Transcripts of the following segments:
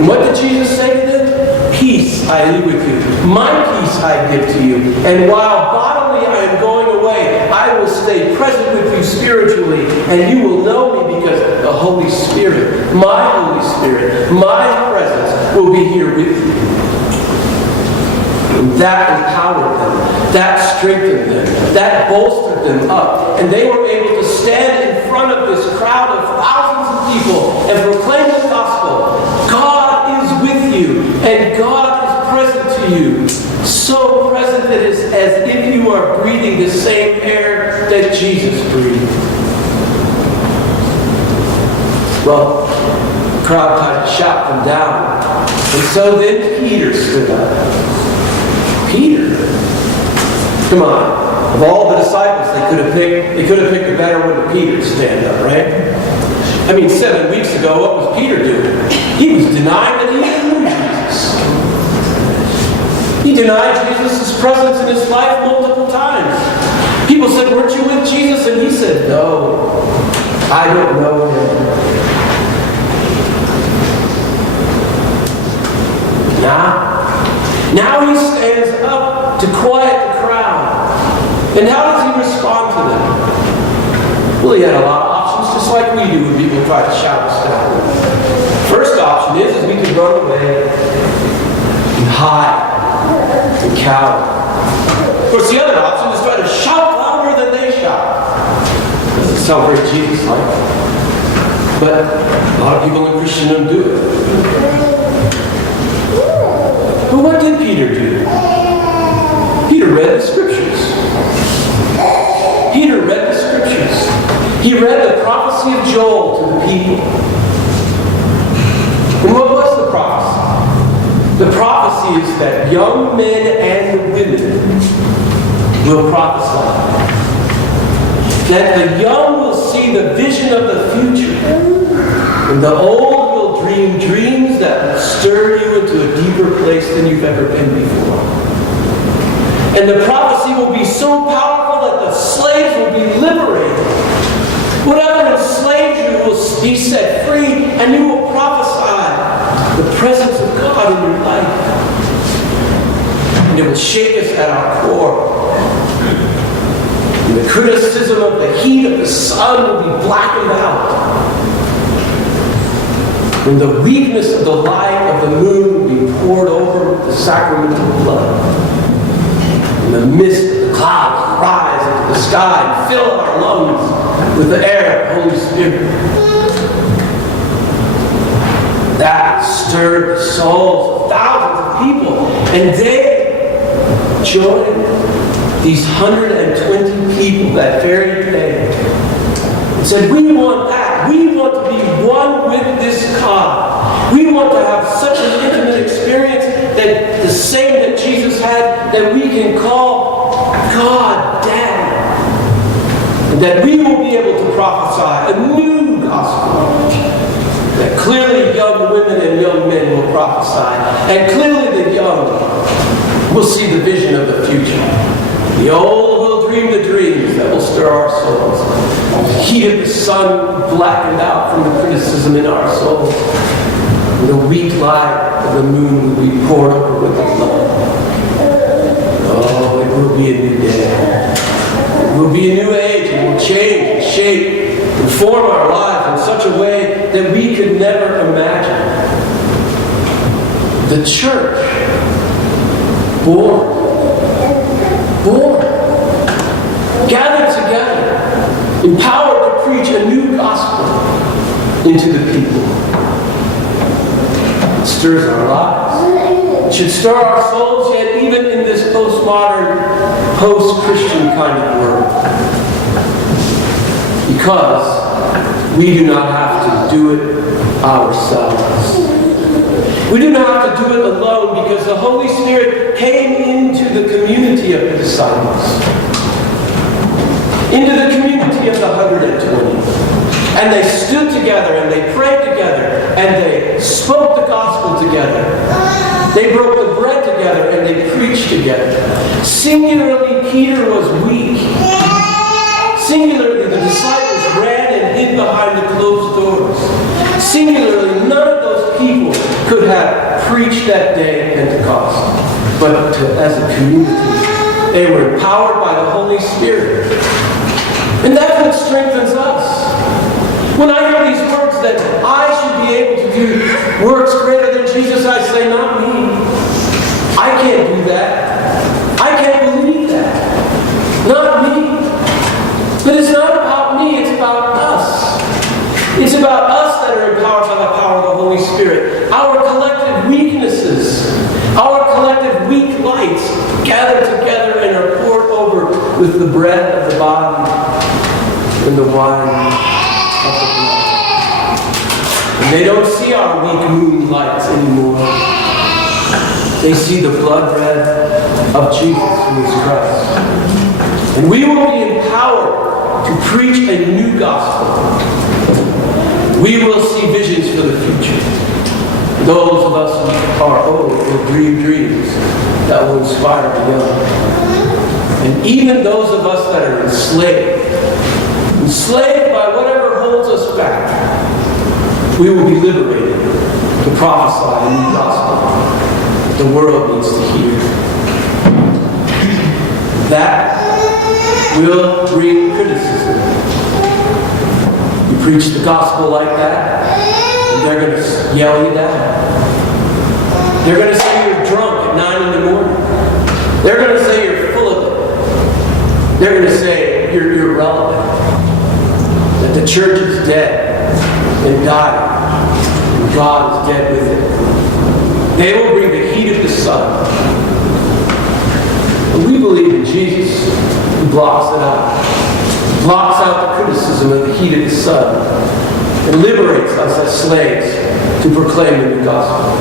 And what did Jesus say to them? Peace I leave with you. My peace I give to you. And while bodily I am going away, I will stay present with you spiritually, and you will know me because the Holy Spirit, my presence will be here with you. And that empowered them. That strengthened them. That bolstered them up. And they were able to stand in front of this crowd of thousands of people and proclaim the gospel. God is with you, and God is present to you. So present that it's as if you are breathing the same air that Jesus breathed. Well, the crowd tried to shout them down. And so then Peter stood up. Peter? Come on. Of all the disciples they could have picked a better one than Peter to stand up, right? I mean, 7 weeks ago, what was Peter doing? He was denying that he even knew Jesus. He denied Jesus' presence in his life multiple times. People said, weren't you with Jesus? And he said, no, I don't know him. Now he stands up to quiet the crowd. And how does he respond to them? Well, he had a lot of options, just like we do when people try to shout us down. First option is we can run away and hide and cower. Of course, the other option is try to shout louder than they shout. Doesn't sound very Jesus-like. But a lot of people in Christendom do it. But what did Peter do? Peter read the Scriptures. Peter read the Scriptures. He read the prophecy of Joel to the people. And what was the prophecy? The prophecy is that young men and women will prophesy. That the young will see the vision of the future. And the old will dream dreams that will stir you into a deeper place than you've ever been before. And the prophecy will be so powerful that the slaves will be liberated. Whatever enslaves you will be set free, and you will prophesy the presence of God in your life. And it will shake us at our core. And the criticism of the heat of the sun will be blackened out. And the weakness of the light of the moon will be poured over with the sacramental blood. And the mist of the clouds rise into the sky and fill our lungs with the air of the Holy Spirit. That stirred the souls of thousands of people. And they joined these 120 people that very day and said, we want that. We want to be one with this God. We want to have such an intimate experience that the same that Jesus had, that we can call God Dad. And that we will be able to prophesy a new gospel. That clearly young women and young men will prophesy. And clearly the young will see the vision of the future. The old will dream the dreams that will stir our souls. The heat of the sun blackened out from the criticism in our souls. And the weak light of the moon will be poured over with the blood. Oh, it will be a new day. It will be a new age. It will change and shape and form our lives in such a way that we could never imagine. The church, born, gathered together, empowered to preach a new gospel into the people. It stirs our lives. It should stir our souls, yet even in this postmodern, post-Christian kind of world. Because we do not have to do it ourselves. We do not have to do it alone, because the Holy Spirit came into the community of the disciples. Into the community of the 120. And they stood together, and they prayed together, and they spoke the gospel together. They broke the bread together, and they preached together. Singularly, Peter was weak. Singularly, the disciples ran and hid behind the closed doors. Singularly, none of those people could have preached that day at Pentecost, but as a community, they were empowered by the Holy Spirit. And that's what strengthens us. When I hear these words that I should be able to do works greater than Jesus, I say, not me. I can't do that. I can't believe that. Not me. But it's not about me, it's about us. It's about us that are empowered by the power of the Holy Spirit. Our collective weaknesses, our collective weak lights gather together and are poured over with the bread of the body and the wine of the blood. And they don't see our weak moon lights anymore. They see the blood red of Jesus, who is Christ. And we will be empowered to preach a new gospel. We will see visions for the future. Those of us who are old will dream dreams that will inspire the young. And even those of us that are enslaved by whatever holds us back, we will be liberated to prophesy a new gospel that the world needs to hear. That will bring criticism. You preach the gospel like that, and they're going to yell you down. They're going to say you're drunk at 9 in the morning. They're going to say you're full of it. They're going to say you're irrelevant. That the church is dead and died, and God is dead with it. They will bring the heat of the sun. But we believe in Jesus, who blocks it out. Blocks out the criticism of the heat of the sun and liberates us as slaves to proclaim the new gospel.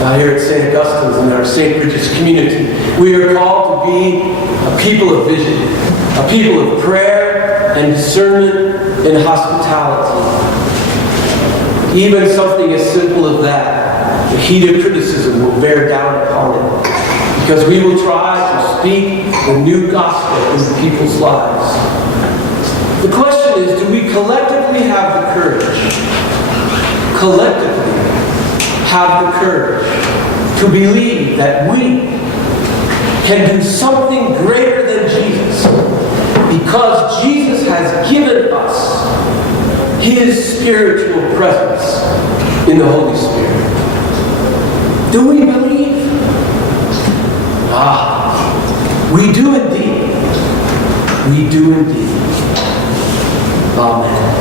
Now here at St. Augustine's in our St. Bridget's community, we are called to be a people of vision, a people of prayer and discernment and hospitality. Even something as simple as that, the heat of criticism will bear down upon it, because we will try to speak the new gospel into people's lives. The question is, do we collectively have the courage? Collectively have the courage to believe that we can do something greater than Jesus, because Jesus has given us His spiritual presence in the Holy Spirit. Do we believe? We do indeed. We do indeed. Amen.